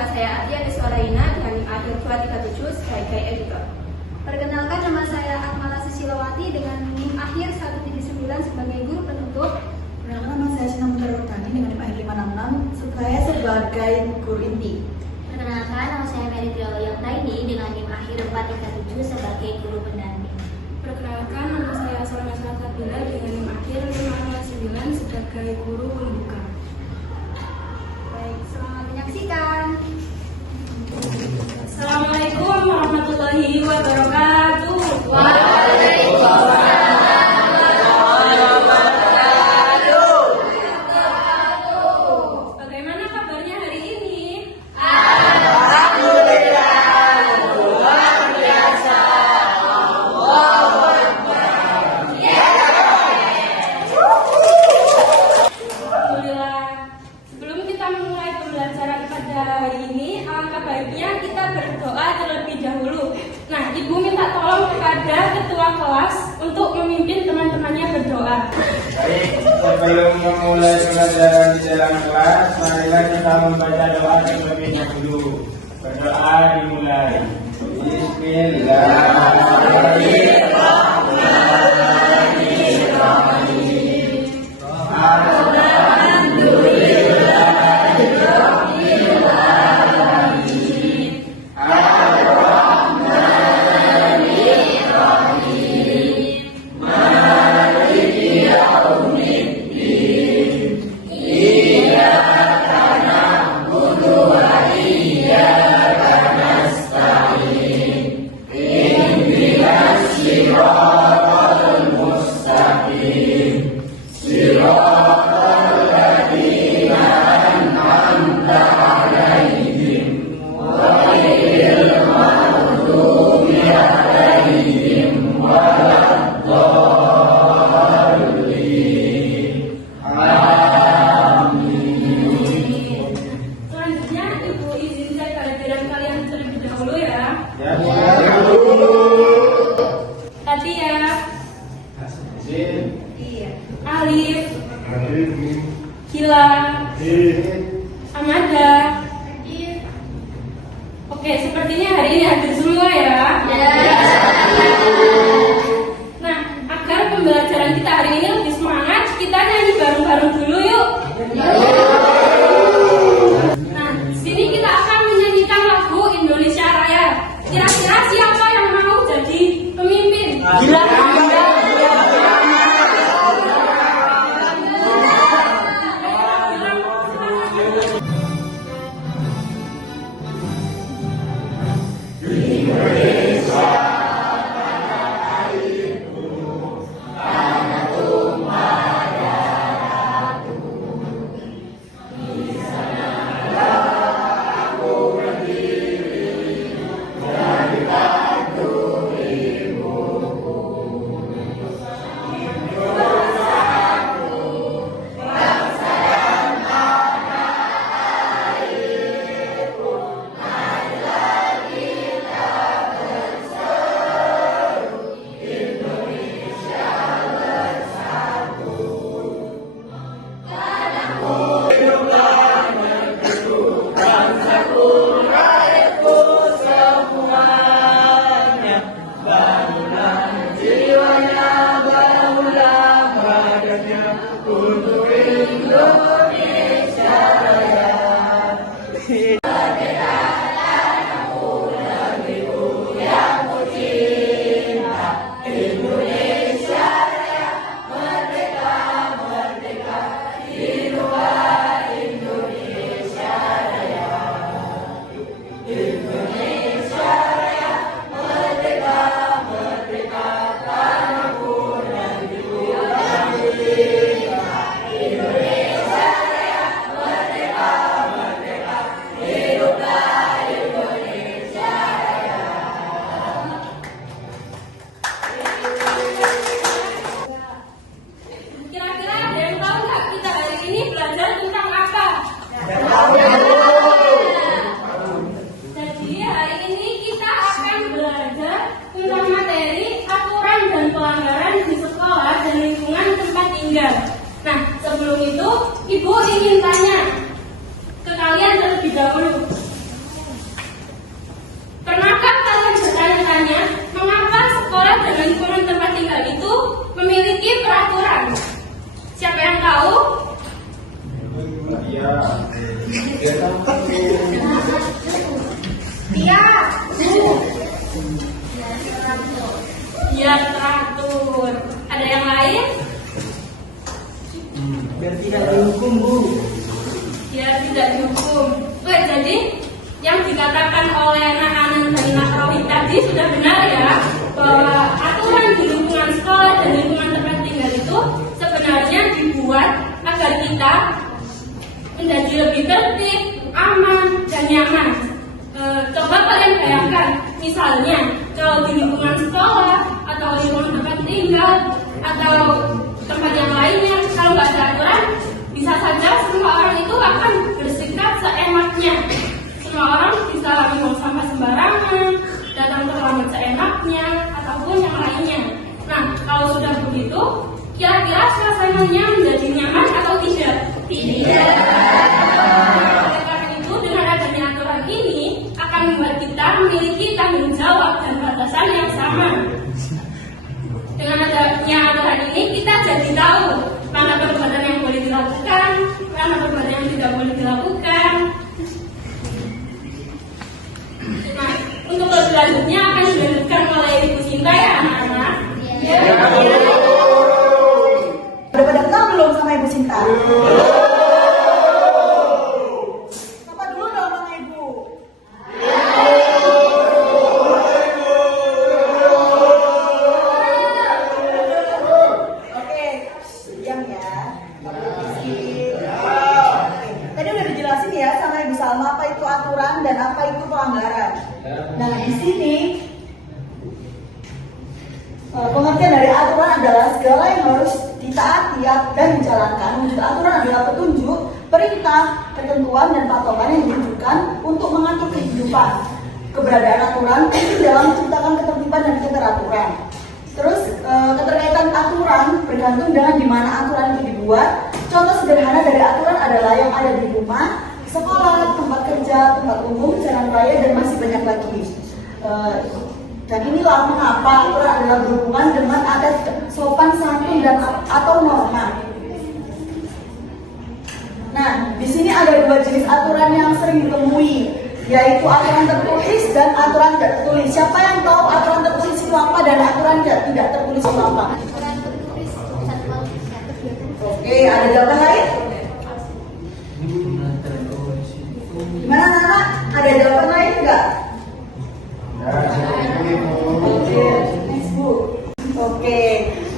nama saya Adia Deswaraina dengan NIM akhir 237 sebagai editor. Perkenalkan, nama saya Akmala Susilawati dengan NIM akhir 179 sebagai guru penutup. Perkenalkan, nama saya Sina Mutarutani dengan NIM akhir 566 saya sebagai guru inti. Perkenalkan, nama saya Mary Triawayaptaini dengan NIM akhir 437 sebagai guru pendamping. Perkenalkan, nama saya Salma Sabila dengan NIM akhir 559 sebagai guru pembuka. Baik, selamat menyaksikan. Assalamualaikum warahmatullahi wabarakatuh. Bagaimana kabarnya hari ini? Alhamdulillah. Sebelum kita memulai pembelajaran pada hari ini, alangkah baiknya kita berdoa terlebih dahulu. Nah, Ibu minta tolong kepada ketua kelas untuk memimpin teman-temannya berdoa. Baik, sebelum memulai pelajaran di dalam kelas, marilah kita membaca doa terlebih dahulu. Berdoa dimulai. Bismillahirrahmanirrahim. Selanjutnya, Ibu izinkan kehadiran kalian terlebih dahulu ya. Tadi ya, Alif, Gilang, Amanda. Oke, sepertinya hari ini hadir semua ya. Nah, agar pembelajaran kita hari ini lebih semangat, kita nyanyi bareng-bareng dulu yuk. Nah, sini kita akan menyanyikan lagu Indonesia Raya. Kira-kira siapa yang mau jadi pemimpin? Kira-kira ada yang tahu nggak kita hari ini belajar tentang apa? Jadi hari ini kita akan belajar tentang materi aturan dan pelanggaran di sekolah dan lingkungan tempat tinggal. Nah, sebelum itu Ibu ingin tanya ke kalian terlebih dahulu. dihukum, Bu. Biar tidak dihukum. Jadi yang dikatakan oleh Nak Anan dan Nak Rohit tadi sudah benar ya, bahwa aturan di lingkungan sekolah dan lingkungan tempat tinggal itu sebenarnya dibuat agar kita menjadi lebih tertib, aman, dan nyaman. Coba kalian bayangkan, misalnya kalau di lingkungan sekolah atau lingkungan tempat tinggal atau tempat yang lainnya, kalau nggak ada aturan, bisa saja semua orang itu akan bersikap seenaknya. Semua orang bisa membuang sampah sembarangan, datang terlambat seenaknya, ataupun yang lainnya. Nah, kalau sudah begitu, kira-kira suasananya menjadi nyaman atau tidak? Tidak. Oleh karena itu, dengan adanya aturan ini akan membuat kita memiliki tanggung jawab dan batasan yang sama. Dengan adanya aturan ini, kita jadi tahu mana perbuatan yang boleh dilakukan, mana perbuatan yang tidak boleh dilakukan. Nah, untuk selanjutnya akan dilanjutkan oleh Ibu Sinta ya anak-anak. Udah pada kenal belum sama Ibu Cinta? Sapa dulu dong sama Ibu. Oke, diam ya. Tadi udah dijelasin ya sama Ibu Salma apa itu aturan dan apa itu pelanggaran. Nah, di sini pengertian dari aturan adalah segala yang harus ditaati dan dijalankan. Wujud aturan adalah petunjuk, perintah, ketentuan, dan patokan yang ditujukan untuk mengatur kehidupan. Keberadaan aturan penting dalam menciptakan ketertiban dan keteraturan. Terus keterkaitan aturan bergantung dengan di mana aturan itu dibuat. Contoh sederhana dari aturan adalah yang ada di rumah, sekolah, tempat kerja, tempat umum, jalan raya, dan masih banyak lagi. Dan inilah mengapa aturan adalah berhubungan dengan adat sopan santun dan atau norma. Nah, di sini ada dua jenis aturan yang sering ditemui, yaitu aturan tertulis dan aturan tidak tertulis. Siapa yang tahu aturan tertulis itu apa dan aturan tidak tertulis itu apa? Aturan tertulis satu. Oke, ada jawaban lain? Gimana anak? Ada jawaban lain enggak? Oke, next Bu. Oke,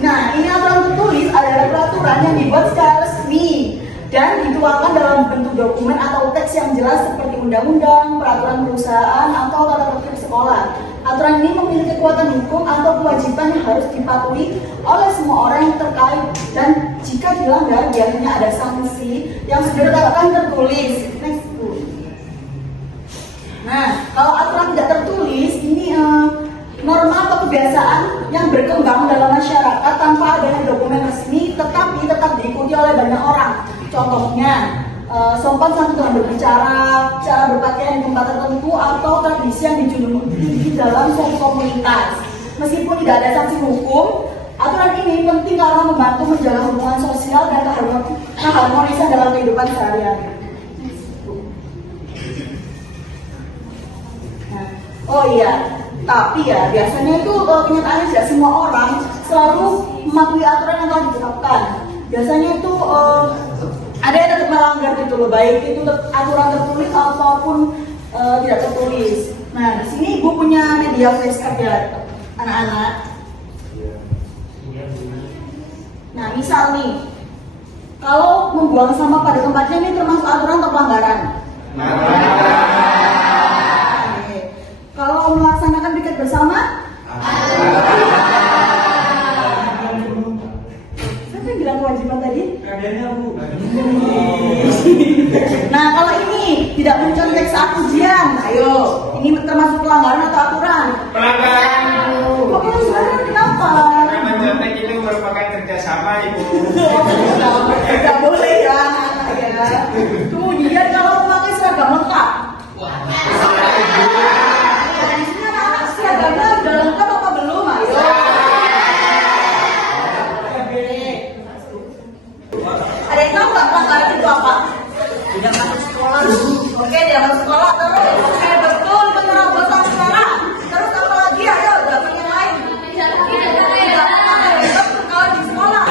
nah ini aturan tertulis adalah peraturan yang dibuat secara resmi dan dituangkan dalam bentuk dokumen atau teks yang jelas seperti undang-undang, peraturan perusahaan, atau tata tertib sekolah. Aturan ini memiliki kekuatan hukum atau kewajiban yang harus dipatuhi oleh semua orang yang terkait, dan jika dilanggar biasanya ada sanksi yang sudah ditetapkan tertulis. Next Bu. Nah, kalau aturan tidak tertulis ini norma atau kebiasaan yang berkembang dalam masyarakat tanpa adanya dokumen resmi, tetapi tetap diikuti oleh banyak orang. Contohnya, sopan santun dalam berbicara, cara berpakaian di tempat tertentu, atau tradisi yang dijunjung tinggi dalam suatu komunitas. Meskipun tidak ada sanksi hukum, aturan ini penting karena membantu menjaga hubungan sosial dan keharmonisan dalam kehidupan sehari-hari. Oh iya, tapi ya biasanya itu kenyataannya tidak semua orang selalu mematuhi aturan yang telah ditetapkan. Biasanya itu ada yang tetap melanggar gitu loh, baik itu aturan tertulis ataupun tidak tertulis. Nah, di sini Ibu punya media flashcard ya anak-anak. Nah, misal nih, kalau membuang sampah pada tempatnya ini termasuk aturan atau pelanggaran? Kalau melaksanakan piket bersama? Siapa yang bilang kewajiban tadi? Kadernya Bu. Nah, kalau ini tidak mencontek saat ujian, ayo, ini termasuk pelanggaran atau aturan? Pelanggaran. Kok pelanggaran? Kenapa? Karena mencontek itu merupakan kerjasama Ibu. Tidak boleh ya, anak ya. Kemudian kalau memakai seragam lengkap. Seragamnya udah lengkap apa belum? Ayo. Ada yang tahu nggak pelanggaran itu apa? Tidak masuk sekolah. Oke, tidak masuk sekolah terus. Oke, betul, penerobosan sekolah. Terus apa lagi? Ayo, jawaban yang lain. Tidak pakai laptop kalau di sekolah.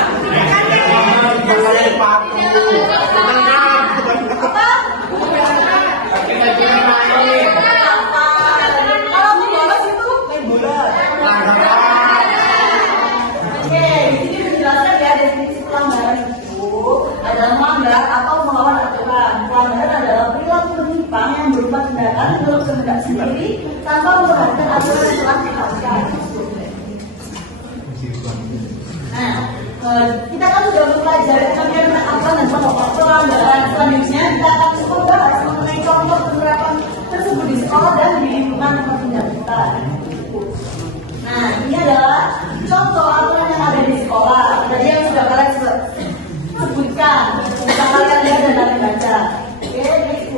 melanggar atau melawan aturan. Pelanggaran adalah perilaku menyimpang yang berupa tindakan menurut kehendak sendiri tanpa memperhatikan aturan yang telah ditetapkan. Nah, kita kan sudah mempelajari bagian aturan dan pokok pelanggaran. Selanjutnya kita akan coba bahas mengenai contoh penerapan tersebut di sekolah dan di lingkungan tempat tinggal kita. Nah, ini adalah contoh aturan yang ada di sekolah. Tadi yang sudah kalian sebutkan, kita kalian lihat dan kalian baca. Oke, next.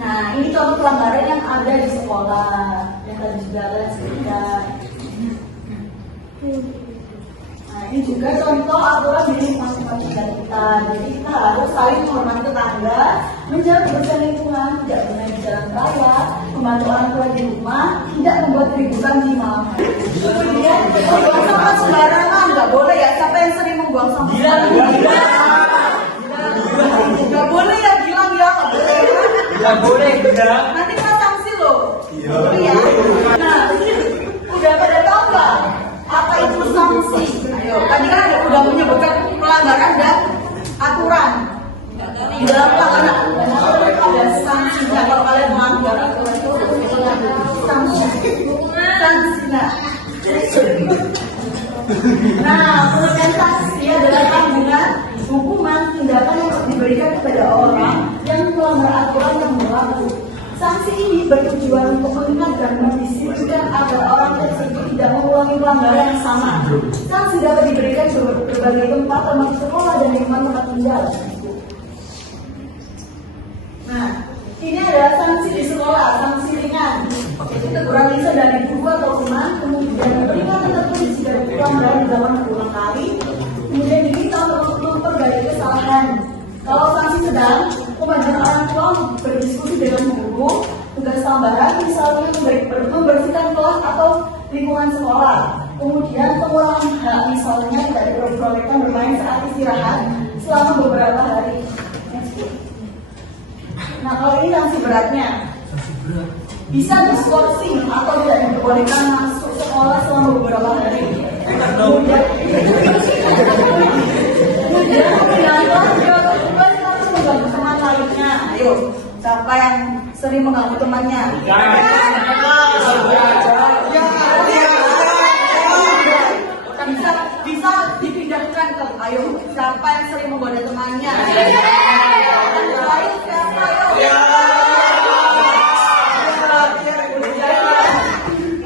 Nah, ini contoh pelanggaran yang ada di sekolah yang tadi sudah kalian sebutkan. Nah, ini juga contoh aturan di lingkungan tempat tinggal kita. Jadi kita harus saling menghormati tetangga, menjaga kebersihan lingkungan, tidak bermain di jalan raya, membantu orang tua di rumah, tidak membuat keributan di malam hari. Kemudian membuang sampah sembarangan, nggak boleh ya. Siapa yang sering membuang sampah? Nggak boleh ya, bilang ya, nggak boleh. Tidak boleh, tidak. Nanti kena sanksi loh. Iya. Nah, udah pada tahu nggak apa itu sanksi? Ayo, tadi kan udah menyebutkan pelanggaran dan aturan. Di dalam pelanggaran ada sanksi. Nah, kalau kalian melanggar aturan itu sanksi. Nah, pengertian sanksi adalah tanggungan hukuman tindakan yang diberikan kepada orang yang melanggar aturan yang berlaku. Sanksi ini bertujuan untuk mengingatkan dan mendisiplinkan agar orang tersebut tidak mengulangi pelanggaran yang sama. Sanksi dapat diberikan di berbagai tempat termasuk sekolah dan lingkungan tempat tinggal. Nah, ini adalah sanksi di sekolah, sanksi ringan. Jadi teguran lisan dari guru atau teman, kemudian peringatan tertulis jika pelanggaran dilakukan berulang kali, kemudian diminta untuk memperbaiki kesalahan. Kalau sanksi sedang, kemudian orang tua berdiskusi dengan guru, tugas tambahan misalnya membersihkan kelas atau lingkungan sekolah. Kemudian pengurangan hak misalnya tidak diperbolehkan bermain saat istirahat selama beberapa hari. Nah, kalau ini sanksi beratnya bisa diskorsing atau tidak diperbolehkan masuk sekolah selama beberapa hari. Kemudian teman lainnya. Ayo, siapa yang sering mengganggu temannya? Bisa dipindahkan ke. Ayo, siapa yang sering menggoda temannya?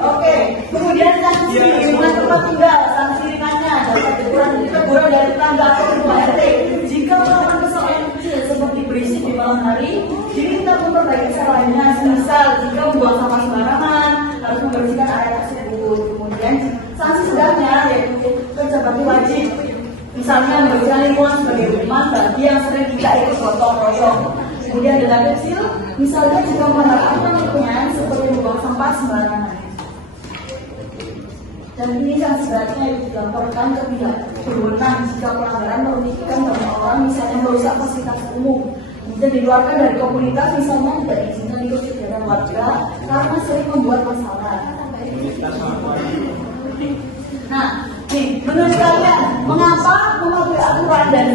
Oke, kemudian sanksi lingkungan tempat tinggal, sanksi ringannya dapat teguran dari tetangga atau ketua RT. Jika melakukan kesalahan kecil seperti berisik di malam hari, diminta memperbaiki kesalahannya. Misal jika membuang sampah sembarangan, harus membersihkan area tersebut. Kemudian sanksi sedangnya yaitu kerja bakti wajib. Misalnya membersihkan lingkungan sebagai rumah bagi yang sering tidak ikut gotong royong. Kemudian denda kecil, misalnya jika melanggar aturan lingkungan seperti membuang sampah sembarangan. Dan ini sanksi beratnya dilaporkan ke pihak berwenang jika pelanggaran merugikan banyak orang, misalnya merusak fasilitas umum. Kemudian dikeluarkan dari komunitas, misalnya tidak diizinkan ikut kegiatan warga karena sering membuat masalah. Nah, nih, menurut kalian mengapa mematuhi aturan dan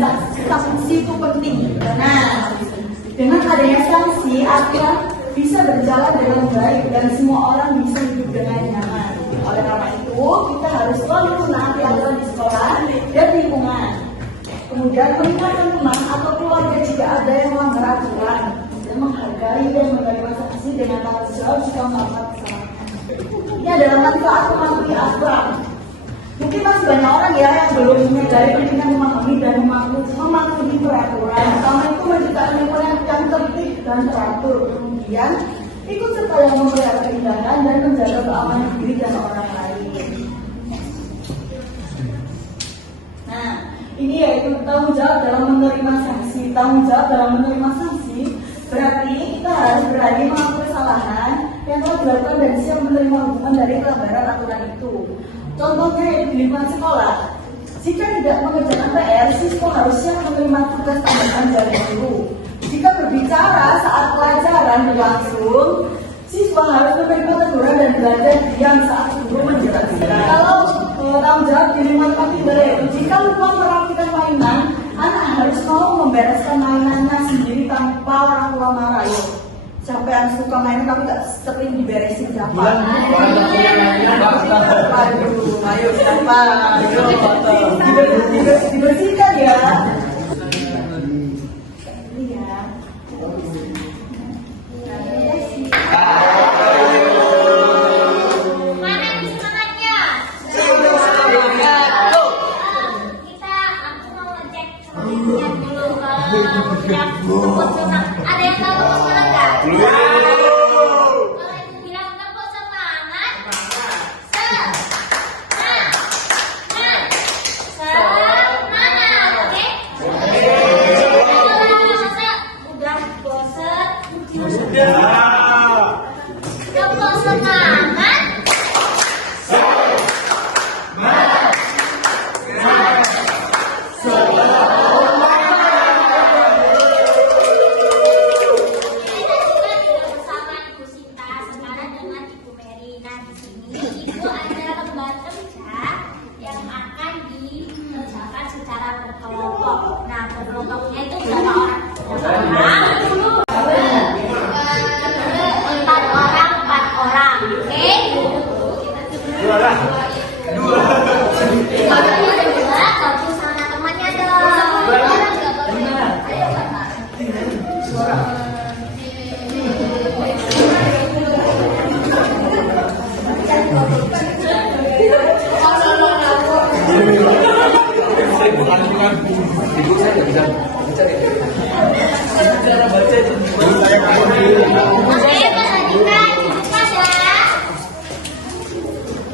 sanksi itu penting? Nah, dengan adanya sanksi, aturan bisa berjalan dengan baik dan semua orang bisa hidup dengan nyaman. Oleh karena itu, kita harus selalu menaati aturan di sekolah dan lingkungan. Kemudian mengingatkan teman atau keluarga jika ada yang melanggar aturan dan menghargai dan menerima sanksi dengan tanggung jawab jika melakukan kesalahan. Ini adalah manfaat mematuhi aturan. Mungkin masih banyak orang ya yang belum menyadari pentingnya memahami dan mematuhi peraturan. Pertama itu menciptakan lingkungan yang tertib dan teratur. Kemudian ikut serta yang memelihara keindahan dan menjaga keamanan diri dan orang lain. Nah, ini yaitu tanggung jawab dalam menerima sanksi. Tanggung jawab dalam menerima sanksi berarti kita harus berani mengakui kesalahan yang telah dilakukan dan siap menerima hukuman dari pelanggaran aturan itu. Contohnya yaitu di lingkungan sekolah. Jika tidak mengerjakan PR, siswa harus siap menerima tugas tambahan dari guru. Jika berbicara saat pelajaran berlangsung, siswa harus menerima teguran dan belajar diam saat guru menjelaskan. Kalau tanggung jawab di lingkungan tempat tinggal, jika lupa merapikan mainan, anak harus mau membereskan mainannya sendiri tanpa orang tua marah. Ayo, siapa yang suka mainan tapi tak sering diberesin siapa? Aduh, ayo siapa? Dibersihkan ya. Mana yang semangatnya? Aku mau ngecek semangatnya dulu. Ada yang tahu tepuk semangat nggak? Kalau ibu bilang tepuk semangat, semangat, oke? Udah bosan? Tepuk semangat. Bersama Ibu Sinta, sekarang dengan Ibu Mary. Nah, di sini Ibu ada lembar kerja yang akan dikerjakan secara berkelompok. Nah, berkelompoknya itu berapa orang? Empat orang, oke? Gabung sama temannya dong. Oke, perhatikan pada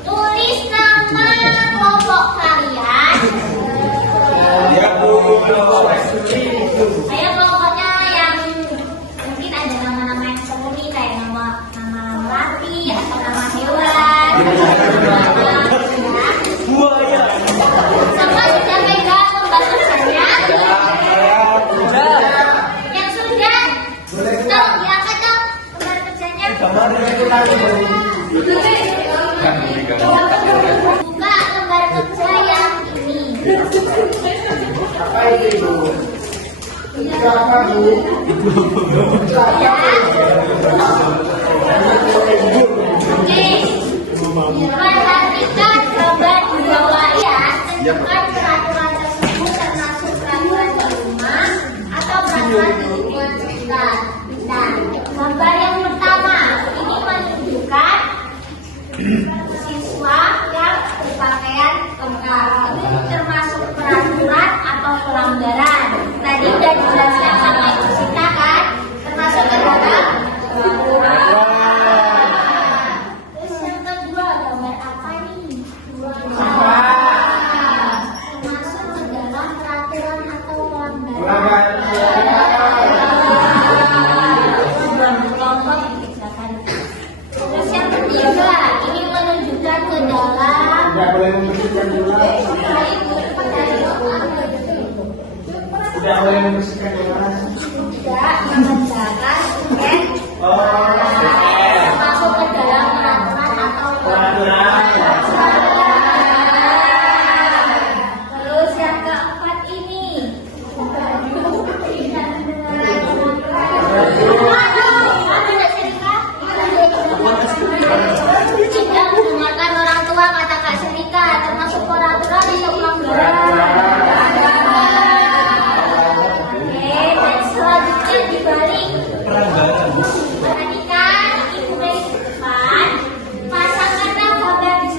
tulis nama kelompok kalian. Saya kelompoknya yang mungkin ada nama-nama yang seru nih, kayak nama laki atau nama hewan. Semua sudah pegang lembar kerjanya? Yang sudah? Tolong diangkat dong lembar kerjanya. Buka lembar kerja yang ini. Oke. Perhatikan gambar di bawah ya. Tentukan peraturan tersebut termasuk peraturan di rumah atau peraturan di lingkungan sekitar. Nah, gambar yang pertama ini menunjukkan siswa yang berpakaian lengkap. Ini termasuk peraturan atau pelanggaran. Tadi udah dijelaskan sama Ibu Sinta kan? Termasuk ke dalam peraturan. Terus yang kedua gambar apa nih? Termasuk ke dalam peraturan atau pelanggaran. Kelompok dikerjakan. Terus yang ketiga ini menunjukkan ke dalam. Tidak boleh membersihkan bola. Tidak boleh membersihkan bola. Tidak mengerjakan masuk ke dalam peraturan atau pelanggaran. Terus yang keempat ini tidak mendengarkan orang tua, kata Kak Serika, termasuk peraturan atau pelanggaran. Oke, dan selanjutnya dibalik. Perhatikan Ibu Mary di depan, pasangkanlah gambar di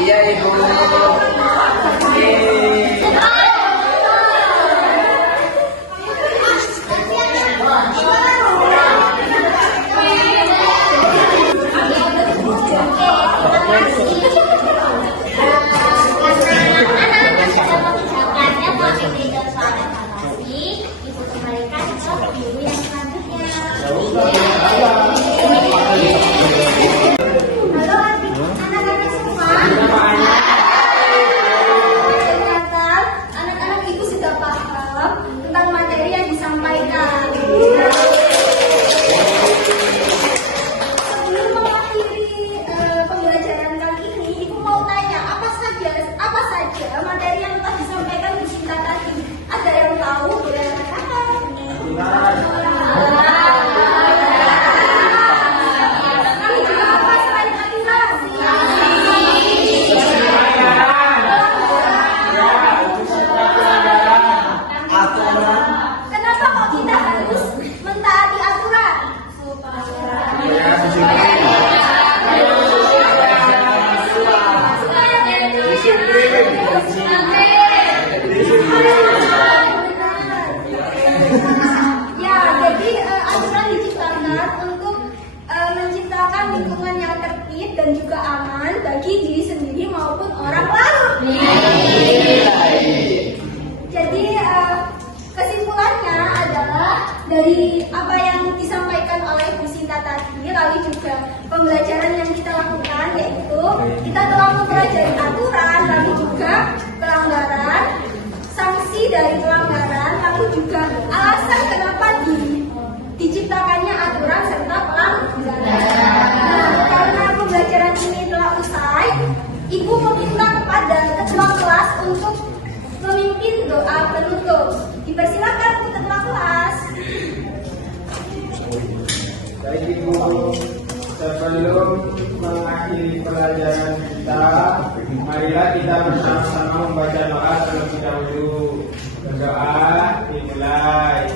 Iya, Ibu. Anak-anak ibu sudah paham tentang materi yang disampaikan. Sebelum mengakhiri pembelajaran kali ini, ibu mau tanya apa saja materi yang telah disampaikan Bu Sinta tadi. Ada yang tahu? Boleh katakan. Kami juga apa selain aktivasi? Kenapa kok kita harus mentaati aturan? Ya, jadi aturan diciptakan untuk menciptakan lingkungan yang tertib dan juga aman bagi diri sendiri maupun orang lain. Jadi kesimpulannya adalah dari apa yang disampaikan oleh Bu Sinta tadi, lalu juga pembelajaran yang kita lakukan, yaitu kita telah mempelajari aturan, lalu juga pelanggaran, sanksi dari pelanggaran, lalu juga alasan kenapa diciptakannya aturan serta pelanggaran. Nah, karena pembelajaran ini telah usai, Ibu meminta kepada ketua kelas untuk memimpin doa penutup. Dipersilakan untuk ketua kelas. Baik Ibu, sebelum mengakhiri pelajaran kita, marilah kita bersama-sama membaca doa terlebih dahulu. Berdoa dimulai.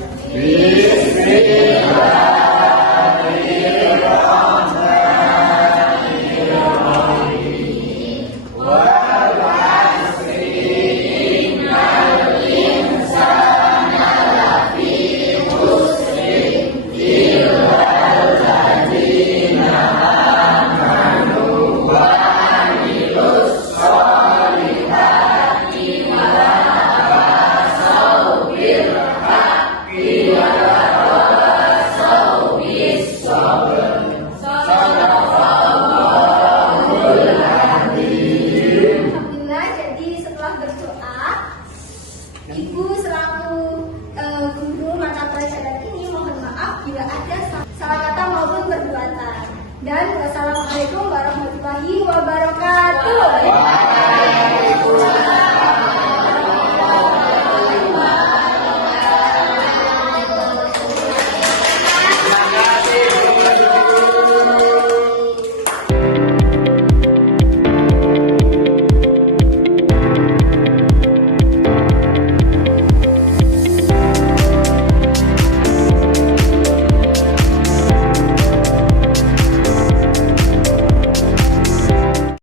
Alhamdulillah, jadi setelah berdoa, Ibu selaku guru mata pelajaran ini mohon maaf bila ada salah kata maupun perbuatan. Dan wassalamualaikum warahmatullahi wabarakatuh.